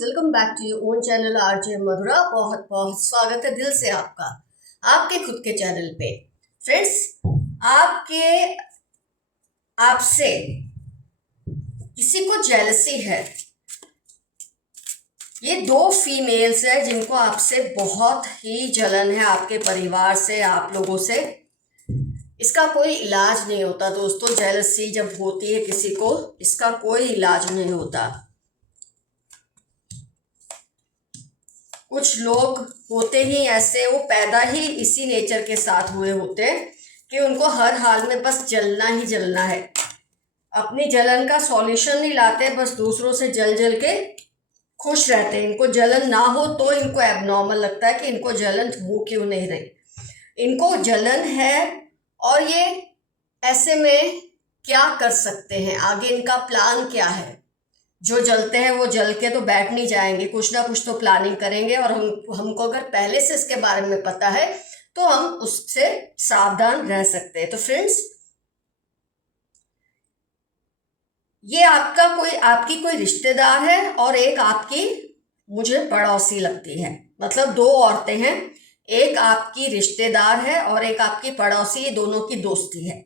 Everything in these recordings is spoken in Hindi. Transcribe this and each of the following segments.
Welcome back to your own channel RJ Madhura. बहुत बहुत स्वागत है दिल से आपका आपके खुद के चैनल पे। फ्रेंड्स, आपसे किसी को जेलसी है। ये दो फीमेल्स है जिनको आपसे बहुत ही जलन है, आपके परिवार से, आप लोगों से। इसका कोई इलाज नहीं होता दोस्तों। जेलसी जब होती है किसी को, इसका कोई इलाज नहीं होता। कुछ लोग होते ही ऐसे, वो पैदा ही इसी नेचर के साथ हुए होते हैं कि उनको हर हाल में बस जलना ही जलना है। अपनी जलन का सॉल्यूशन नहीं लाते, बस दूसरों से जल जल के खुश रहते हैं। इनको जलन ना हो तो इनको एबनॉर्मल लगता है कि इनको जलन हो क्यों नहीं रही। इनको जलन है और ये ऐसे में क्या कर सकते हैं, आगे इनका प्लान क्या है। जो जलते हैं वो जल के तो बैठ नहीं जाएंगे, कुछ ना कुछ तो प्लानिंग करेंगे। और हमको अगर पहले से इसके बारे में पता है तो हम उससे सावधान रह सकते हैं। तो फ्रेंड्स, ये आपकी कोई रिश्तेदार है और एक आपकी मुझे पड़ोसी लगती है। मतलब दो औरतें हैं, एक आपकी रिश्तेदार है और एक आपकी पड़ोसी, ये दोनों की दोस्ती है।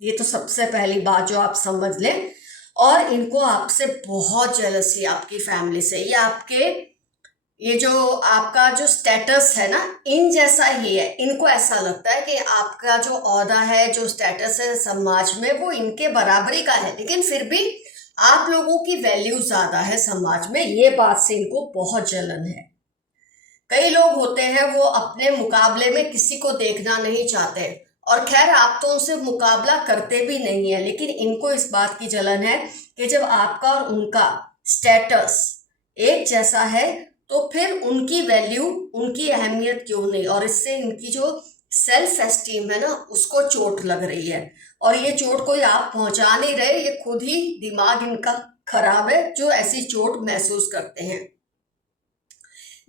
ये तो सबसे पहली बात जो आप समझ लें। और इनको आपसे बहुत जेलसी, आपकी फैमिली से। ये जो आपका जो स्टेटस है ना, इन जैसा ही है। इनको ऐसा लगता है कि आपका जो ओहदा है, जो स्टेटस है समाज में, वो इनके बराबरी का है, लेकिन फिर भी आप लोगों की वैल्यू ज्यादा है समाज में। ये बात से इनको बहुत जलन है। कई लोग होते हैं वो अपने मुकाबले में किसी को देखना नहीं चाहते, और खैर आप तो उनसे मुकाबला करते भी नहीं है, लेकिन इनको इस बात की जलन है कि जब आपका और उनका स्टेटस एक जैसा है तो फिर उनकी वैल्यू, उनकी अहमियत क्यों नहीं। और इससे इनकी जो सेल्फ एस्टीम है ना, उसको चोट लग रही है। और ये चोट कोई आप पहुंचा नहीं रहे, ये खुद ही दिमाग इनका खराब है जो ऐसी चोट महसूस करते हैं।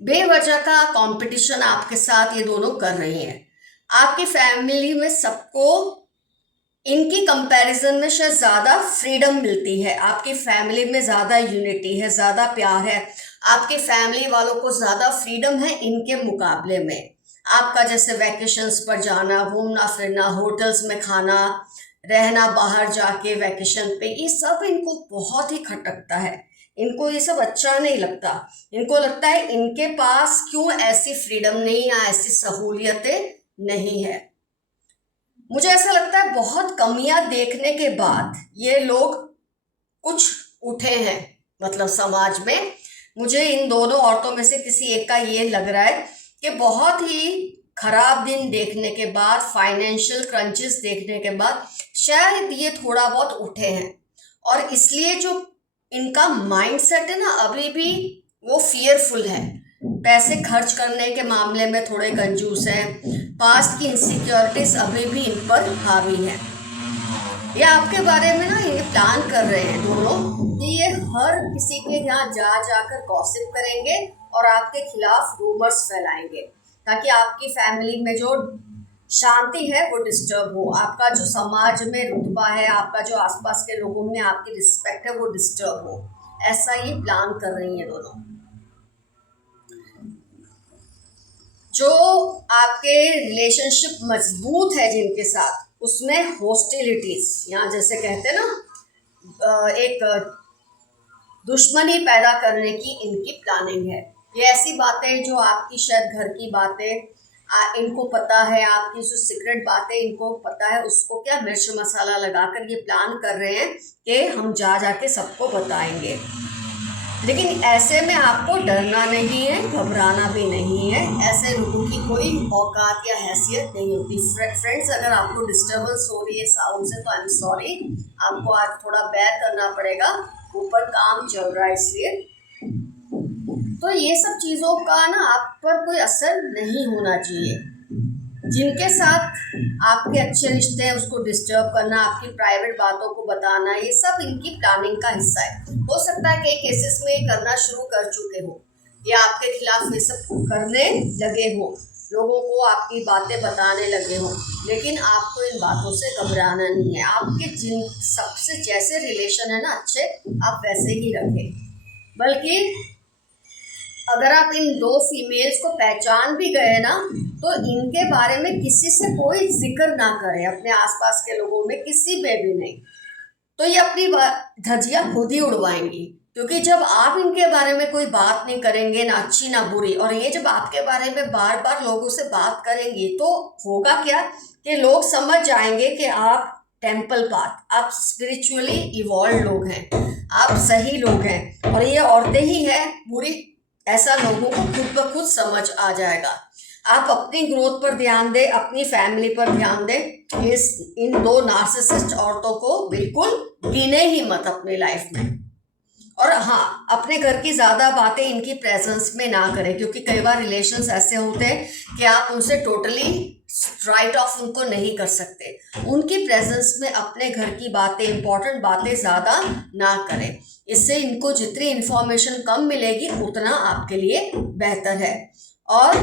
बेवजह का कंपटीशन आपके साथ ये दोनों कर रही हैं। आपकी फैमिली में सबको इनकी कंपैरिजन में शायद ज़्यादा फ्रीडम मिलती है। आपकी फैमिली में ज़्यादा यूनिटी है, ज़्यादा प्यार है। आपके फैमिली वालों को ज़्यादा फ्रीडम है इनके मुकाबले में। आपका जैसे वैकेशंस पर जाना, घूमना फिरना, होटल्स में खाना, रहना बाहर जाके वैकेशन पे, ये सब इनको बहुत ही खटकता है। इनको ये सब अच्छा नहीं लगता। इनको लगता है इनके पास क्यों ऐसी फ्रीडम नहीं या ऐसी सहूलियतें नहीं है। मुझे ऐसा लगता है बहुत कमियां देखने के बाद ये लोग कुछ उठे हैं, मतलब समाज में। मुझे इन दोनों औरतों में से किसी एक का ये लग रहा है कि बहुत ही खराब दिन देखने के बाद, फाइनेंशियल क्रंचेस देखने के बाद शायद ये थोड़ा बहुत उठे हैं। और इसलिए जो इनका माइंडसेट है ना, अभी भी वो फियरफुल है। पैसे खर्च करने के मामले में थोड़े कंजूस हैं। पास्ट की इनसिक्योरिटीज अभी भी इन पर हावी है। ये आपके बारे में ना ये प्लान कर रहे हैं दोनों कि ये हर किसी के यहाँ जाकर गॉसिप करेंगे और आपके खिलाफ रूमर्स फैलाएंगे, ताकि आपकी फैमिली में जो शांति है वो डिस्टर्ब हो, आपका जो समाज में रुतबा है, आपका जो आसपास के लोगों में आपकी रिस्पेक्ट है, वो डिस्टर्ब हो। ऐसा ये प्लान कर रही हैं दोनों। जो आपके रिलेशनशिप मजबूत है जिनके साथ, उसमें हॉस्टिलिटीज, यहाँ जैसे कहते हैं ना, एक दुश्मनी पैदा करने की इनकी प्लानिंग है। ये ऐसी बातें जो आपकी शायद घर की बातें इनको पता है, आपकी जो सीक्रेट बातें इनको पता है, उसको क्या मिर्च मसाला लगाकर ये प्लान कर रहे हैं कि हम जाके सबको बताएंगे। लेकिन ऐसे में आपको डरना नहीं है, घबराना भी नहीं है। ऐसे लोगों की कोई औकात या हैसियत नहीं होती। फ्रेंड्स, अगर आपको डिस्टर्बेंस हो रही है साउंड से तो आई एम सॉरी, आपको आज थोड़ा बेयर करना पड़ेगा, ऊपर काम चल रहा है इसलिए। तो ये सब चीज़ों का ना आप पर कोई असर नहीं होना चाहिए। जिनके साथ आपके अच्छे रिश्ते हैं उसको डिस्टर्ब करना, आपकी प्राइवेट बातों को बताना, ये सब इनकी प्लानिंग का हिस्सा है। हो सकता है कई केसेस में ये करना शुरू कर चुके हो या आपके खिलाफ ये सब करने लगे हो, लोगों को आपकी बातें बताने लगे हो, लेकिन आपको इन बातों से घबराना नहीं है। आपके जिन सबसे जैसे रिलेशन है ना अच्छे, आप वैसे ही रखें। बल्कि अगर आप इन दो फीमेल्स को पहचान भी गए ना, तो इनके बारे में किसी से कोई जिक्र ना करें, अपने आसपास के लोगों में किसी में भी नहीं, तो ये अपनी धज्जियां खुद ही उड़वाएंगी। क्योंकि जब आप इनके बारे में कोई बात नहीं करेंगे, ना अच्छी ना बुरी, और ये जब आपके बारे में बार बार लोगों से बात करेंगी, तो होगा क्या कि लोग समझ जाएंगे कि आप टेम्पल पाथ, आप स्पिरिचुअली इवॉल्व लोग हैं, आप सही लोग हैं, और ये औरतें ही हैं बुरी, ऐसा लोगों को खुद ब खुद समझ आ जाएगा। आप अपनी ग्रोथ पर ध्यान दें, अपनी फैमिली पर ध्यान दें। इन दो नार्सिसिस्ट औरतों को बिल्कुल गिने ही मत अपनी लाइफ में। और हाँ, अपने घर की ज़्यादा बातें इनकी प्रेजेंस में ना करें, क्योंकि कई बार रिलेशंस ऐसे होते हैं कि आप उनसे टोटली राइट ऑफ उनको नहीं कर सकते। उनकी प्रेजेंस में अपने घर की बातें, इंपॉर्टेंट बातें ज़्यादा ना करें। इससे इनको जितनी इन्फॉर्मेशन कम मिलेगी उतना आपके लिए बेहतर है। और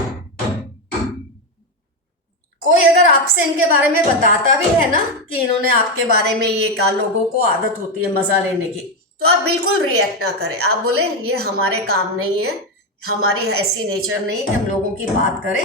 कोई अगर आपसे इनके बारे में बताता भी है ना कि इन्होंने आपके बारे में ये कहा, लोगों को आदत होती है मजा लेने की, तो आप बिल्कुल रिएक्ट ना करें। आप बोले ये हमारे काम नहीं है, हमारी ऐसी नेचर नहीं है कि हम लोगों की बात करें,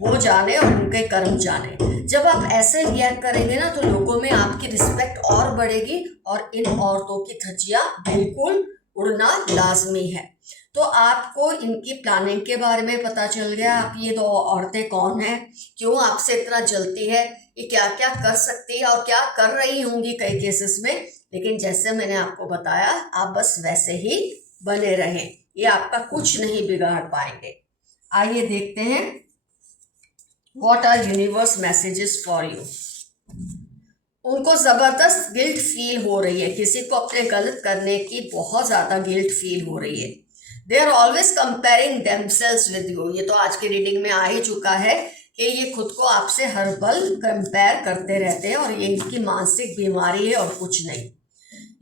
वो जाने और उनके कर्म जाने। जब आप ऐसे रिएक्ट करेंगे ना, तो लोगों में आपकी रिस्पेक्ट और बढ़ेगी, और इन औरतों की धज्जियां बिल्कुल उड़ना लाजमी है। तो आपको इनकी प्लानिंग के बारे में पता चल गया, आप ये दो औरतें कौन हैं, क्यों आपसे इतना जलती है, ये क्या क्या कर सकती है और क्या कर रही होंगी कई केसेस में। लेकिन जैसे मैंने आपको बताया, आप बस वैसे ही बने रहें, ये आपका कुछ नहीं बिगाड़ पाएंगे। आइए देखते हैं what are universe messages for you. उनको ज़बरदस्त गिल्ट फील हो रही है, किसी को अपने गलत करने की बहुत ज़्यादा गिल्ट फील हो रही है। They are always comparing themselves with you. ये तो आज की रीडिंग में आ ही चुका है कि ये खुद को आपसे हर पल कंपेयर करते रहते हैं, और ये इनकी मानसिक बीमारी है और कुछ नहीं।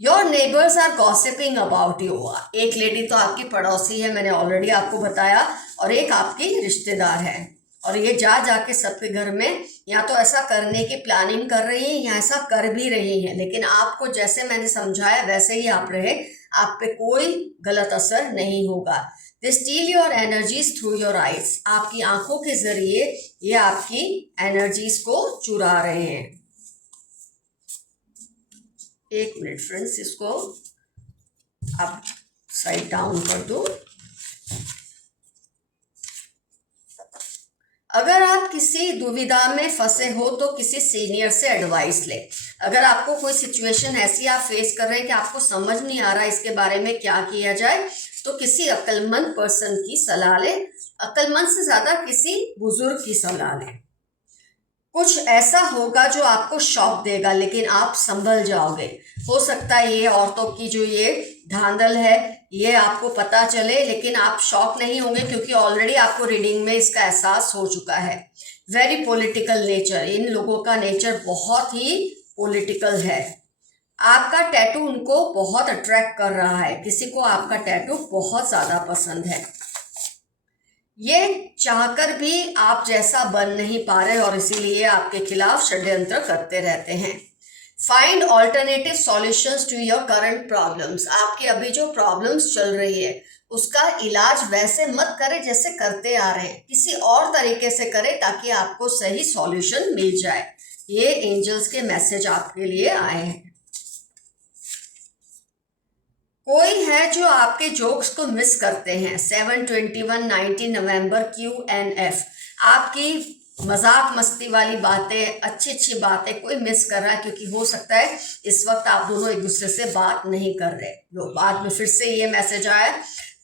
Your neighbours are gossiping about you. एक लेडी तो आपकी पड़ोसी है, मैंने ऑलरेडी आपको बताया, और एक आपकी रिश्तेदार है, और ये जा जाके सबके घर में या तो ऐसा करने की प्लानिंग कर रही है या ऐसा कर भी रही है। लेकिन आपको जैसे मैंने समझाया वैसे ही आप रहे, आप पे कोई गलत असर नहीं होगा। They steal your energies through your eyes. आपकी आंखों के जरिए ये आपकी एनर्जीज को चुरा रहे हैं। एक मिनट फ्रेंड्स, इसको आप साइड डाउन कर दो। अगर आप किसी दुविधा में फंसे हो तो किसी सीनियर से एडवाइस ले। अगर आपको कोई सिचुएशन ऐसी आप फेस कर रहे हैं कि आपको समझ नहीं आ रहा इसके बारे में क्या किया जाए, तो किसी अक्लमंद पर्सन की सलाह ले। अक्लमंद से ज़्यादा किसी बुजुर्ग की सलाह लें। कुछ ऐसा होगा जो आपको शॉक देगा, लेकिन आप संभल जाओगे। हो सकता है ये औरतों की जो ये धांधल है ये आपको पता चले, लेकिन आप शॉक नहीं होंगे, क्योंकि ऑलरेडी आपको रीडिंग में इसका एहसास हो चुका है। वेरी पॉलिटिकल नेचर, इन लोगों का नेचर बहुत ही पॉलिटिकल है। आपका टैटू उनको बहुत अट्रैक्ट कर रहा है, किसी को आपका टैटू बहुत ज़्यादा पसंद है। ये चाहकर भी आप जैसा बन नहीं पा रहे, और इसीलिए आपके खिलाफ षड्यंत्र करते रहते हैं। Find alternative solutions to your current problems. आपकी अभी जो प्रॉब्लम्स चल रही है उसका इलाज वैसे मत करें जैसे करते आ रहे हैं, किसी और तरीके से करें ताकि आपको सही सॉल्यूशन मिल जाए। ये एंजल्स के मैसेज आपके लिए आए हैं। कोई है जो आपके जोक्स को मिस करते हैं। 7/21 19 नवंबर QNF। आपकी मजाक मस्ती वाली बातें, अच्छी अच्छी बातें कोई मिस कर रहा है, क्योंकि हो सकता है इस वक्त आप दोनों एक दूसरे से बात नहीं कर रहे। लो, बाद में फिर से ये मैसेज आया,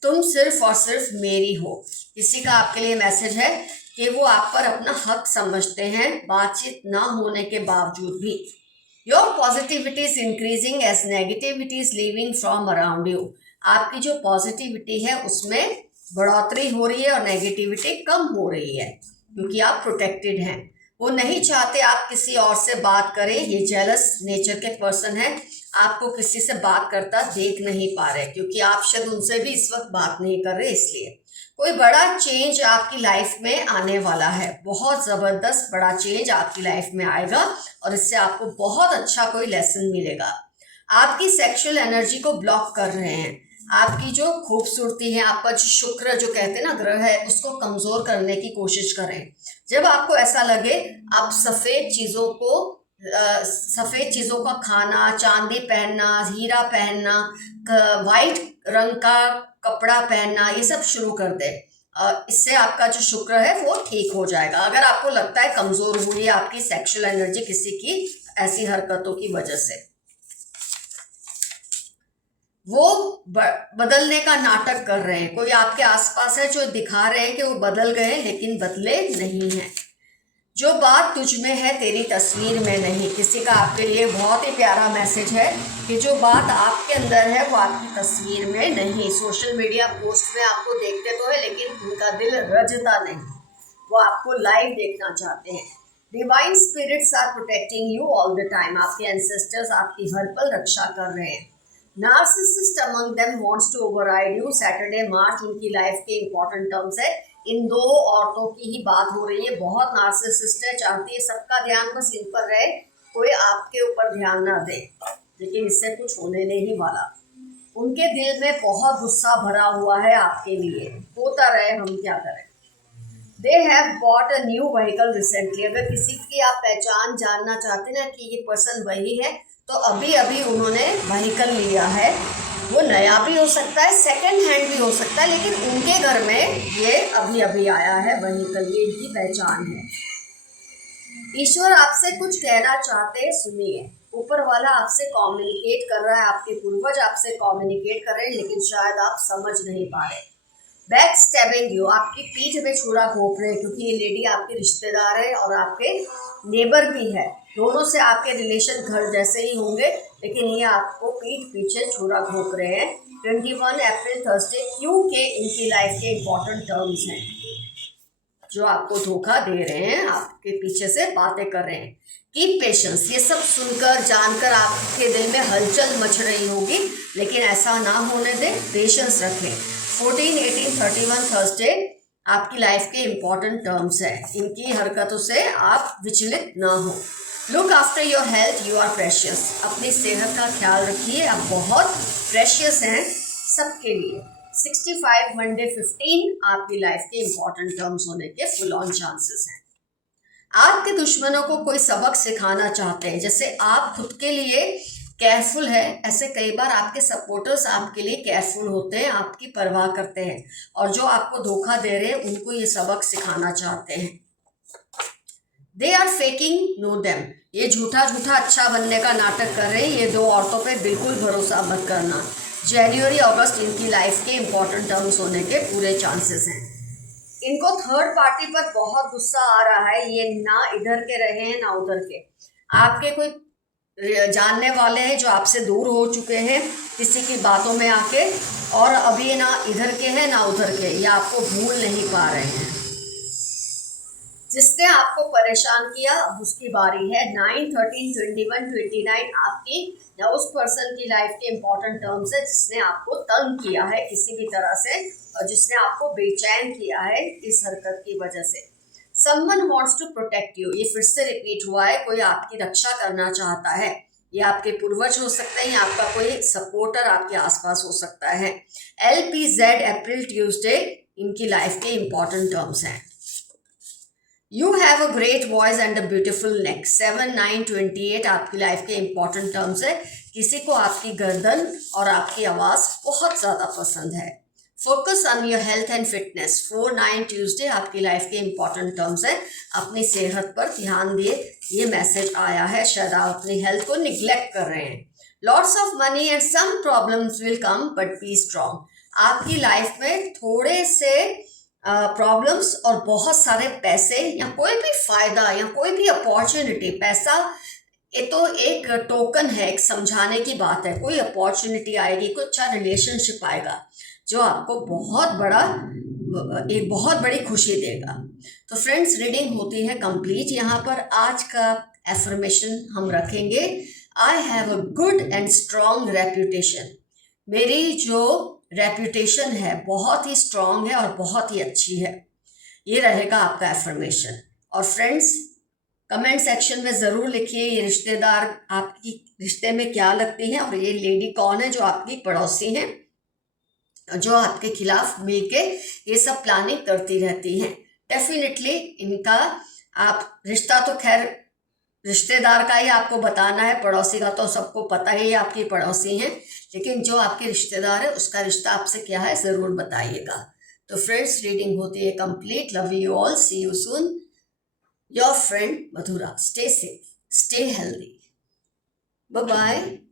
तुम सिर्फ और सिर्फ मेरी हो। किसी का आपके लिए मैसेज है कि वो आप पर अपना हक समझते हैं, बातचीत ना होने के बावजूद भी। Your positivity is increasing as negativity is leaving from around you. आपकी जो पॉजिटिविटी है उसमें बढ़ोतरी हो रही है और नेगेटिविटी कम हो रही है, क्योंकि आप प्रोटेक्टेड हैं। वो नहीं चाहते आप किसी और से बात करें। ये जेलस नेचर के पर्सन है, आपको किसी से बात करता देख नहीं पा रहे, क्योंकि आप शायद उनसे भी इस वक्त बात नहीं कर रहे। इसलिए कोई बड़ा चेंज आपकी लाइफ में आने वाला है, बहुत ज़बरदस्त बड़ा चेंज आपकी लाइफ में आएगा, और इससे आपको बहुत अच्छा कोई लेसन मिलेगा। आपकी सेक्सुअल एनर्जी को ब्लॉक कर रहे हैं, आपकी जो खूबसूरती है, आपका जो शुक्र जो कहते हैं ना ग्रह है, उसको कमजोर करने की कोशिश करें। जब आपको ऐसा लगे, आप सफेद चीजों का खाना, चांदी पहनना, हीरा पहनना, वाइट रंग का कपड़ा पहनना, ये सब शुरू कर दे। इससे आपका जो शुक्र है वो ठीक हो जाएगा। अगर आपको लगता है कमजोर हुई है आपकी सेक्सुअल एनर्जी किसी की ऐसी हरकतों की वजह से, वो बदलने का नाटक कर रहे हैं। कोई आपके आसपास है जो दिखा रहे हैं कि वो बदल गए, लेकिन बदले नहीं हैं। जो बात तुझ में है तेरी तस्वीर में नहीं। किसी का आपके लिए बहुत ही प्यारा मैसेज है कि जो बात आपके अंदर है वो आपकी तस्वीर में नहीं। सोशल मीडिया पोस्ट में आपको देखते तो है, लेकिन उनका दिल रजता नहीं, वो आपको लाइव देखना चाहते हैं। Divine spirits are protecting you all the time. आपके एंसेस्टर्स आपकी हर पल रक्षा कर रहे हैं। Narcissist among them wants to override you. Saturday March उनकी लाइफ के इंपॉर्टेंट टर्म्स है। इन दो औरतों की ही बात हो रही है। बहुत नार्सिसिस्ट है, चाहती है सबका ध्यान बस इन पर रहे, कोई आपके ऊपर ध्यान ना दे, लेकिन इससे कुछ होने नहीं वाला। उनके दिल में बहुत गुस्सा भरा हुआ है आपके लिए, होता रहे, हम क्या करें। They have bought a new vehicle recently. अगर किसी की आप पहचान जानना चाहते हैं ना कि ये पर्सन वही है, तो अभी अभी उन्होंने व्हीकल लिया है। वो नया भी हो सकता है, सेकंड हैंड भी हो सकता है, लेकिन उनके घर में ये अभी अभी आया है व्हीकल, ये इनकी पहचान है। ईश्वर आपसे कुछ कहना चाहते हैं, सुनिए। ऊपर वाला आपसे कम्युनिकेट कर रहा है, आपके पूर्वज आपसे कम्युनिकेट कर रहे हैं, लेकिन शायद आप समझ नहीं पा रहे। बैक स्टैबिंग यू, आपकी पीठ में छुरा घोंप रहे हैं, क्योंकि ये लेडी आपके रिश्तेदार है और आपके नेबर भी है। दोनों से आपके रिलेशन घर जैसे ही होंगे, लेकिन ये आपको पीठ पीछे छुरा घोंप रहे हैं। 21 अप्रैल थर्सडे, क्योंकि इनकी लाइफ के इंपॉर्टेंट टर्म्स हैं जो आपको धोखा दे रहे हैं, आपके पीछे से बातें कर रहे हैं। Keep patience. ये सब सुनकर जानकर आपके दिल में हलचल मच रही होगी, लेकिन ऐसा ना होने दें, पेशेंस रखें। 14, 18, 31 थर्सडे आपकी लाइफ के इंपॉर्टेंट टर्म्स है। इनकी हरकतों से आप विचलित ना हो। Look after your health, you are precious. अपनी सेहत का ख्याल रखिए, आप बहुत प्रेशियस हैं सबके लिए। 65 मंडे 15 आपकी लाइफ के इंपॉर्टेंट टर्म्स होने के फुल ऑन चांसेस हैं। आपके दुश्मनों को कोई सबक सिखाना चाहते हैं। जैसे आप खुद के लिए केयरफुल है, ऐसे कई बार आपके सपोर्टर्स आपके लिए केयरफुल होते हैं, आपकी परवाह करते हैं, और जो आपको धोखा दे रहे हैं उनको ये सबक सिखाना चाहते हैं। They are faking, know them. ये झूठा झूठा अच्छा बनने का नाटक कर रहे हैं। ये दो औरतों पे बिल्कुल भरोसा मत करना। जनवरी अगस्त इनकी लाइफ के इंपॉर्टेंट टर्म्स होने के पूरे चांसेस हैं। इनको थर्ड पार्टी पर बहुत गुस्सा आ रहा है। ये ना इधर के रहे हैं ना उधर के। आपके कोई जानने वाले हैं जो आपसे दूर हो चुके हैं किसी की बातों में आके, और अभी ना इधर के हैं ना उधर के, ये आपको भूल नहीं पा रहे हैं। जिसने आपको परेशान किया अब उसकी बारी है। 9, 13, 21, 29 आपकी या उस पर्सन की लाइफ के इंपॉर्टेंट टर्म्स है जिसने आपको तंग किया है किसी भी तरह से, और जिसने आपको बेचैन किया है इस हरकत की वजह से। Someone wants to protect you, ये फिर से रिपीट हुआ है। कोई आपकी रक्षा करना चाहता है। ये आपके पूर्वज हो सकते हैं या आपका कोई सपोर्टर आपके आसपास हो सकता है। LPZ अप्रैल ट्यूसडे इनकी लाइफ के इंपॉर्टेंट टर्म्स हैं। You have a great voice and a beautiful नेक। 7, 9, 28 आपकी लाइफ के इंपॉर्टेंट टर्म्स है। किसी को आपकी गर्दन और आपकी आवाज़ बहुत ज़्यादा पसंद है। Focus on your health and fitness. 4, 9 Tuesday आपकी लाइफ के इंपॉर्टेंट टर्म्स है। अपनी सेहत पर ध्यान दिए, ये मैसेज आया है। शायद आप अपनी हेल्थ को निग्लेक्ट कर रहे हैं। Lots of money and some problems will come but be strong. आपकी लाइफ में थोड़े से प्रॉब्लम्स और बहुत सारे पैसे या कोई भी फायदा या कोई भी अपॉर्चुनिटी। पैसा ये तो एक टोकन है, एक समझाने की बात है। कोई अपॉर्चुनिटी आएगी, कोई अच्छा रिलेशनशिप आएगा जो आपको एक बहुत बड़ी खुशी देगा। तो फ्रेंड्स, रीडिंग होती है कंप्लीट। यहाँ पर आज का एफर्मेशन हम रखेंगे, I have a good and strong reputation. मेरी जो रेप्यूटेशन है बहुत ही स्ट्रॉन्ग है और बहुत ही अच्छी है। ये रहेगा आपका एफर्मेशन। और फ्रेंड्स, कमेंट सेक्शन में ज़रूर लिखिए ये रिश्तेदार आपकी रिश्ते में क्या लगती हैं और ये लेडी कौन है जो आपकी पड़ोसी हैं। जो आपके खिलाफ मिलके ये सब प्लानिंग करती रहती हैं। डेफिनेटली इनका आप रिश्ता तो खैर रिश्तेदार का ही आपको बताना है, पड़ोसी का तो सबको पता ही है आपकी पड़ोसी हैं, लेकिन जो आपके रिश्तेदार है उसका रिश्ता आपसे क्या है ज़रूर बताइएगा। तो फ्रेंड्स, रीडिंग होती है complete. Love you all, see you soon, your friend Madhura. Stay safe, stay healthy, bye bye.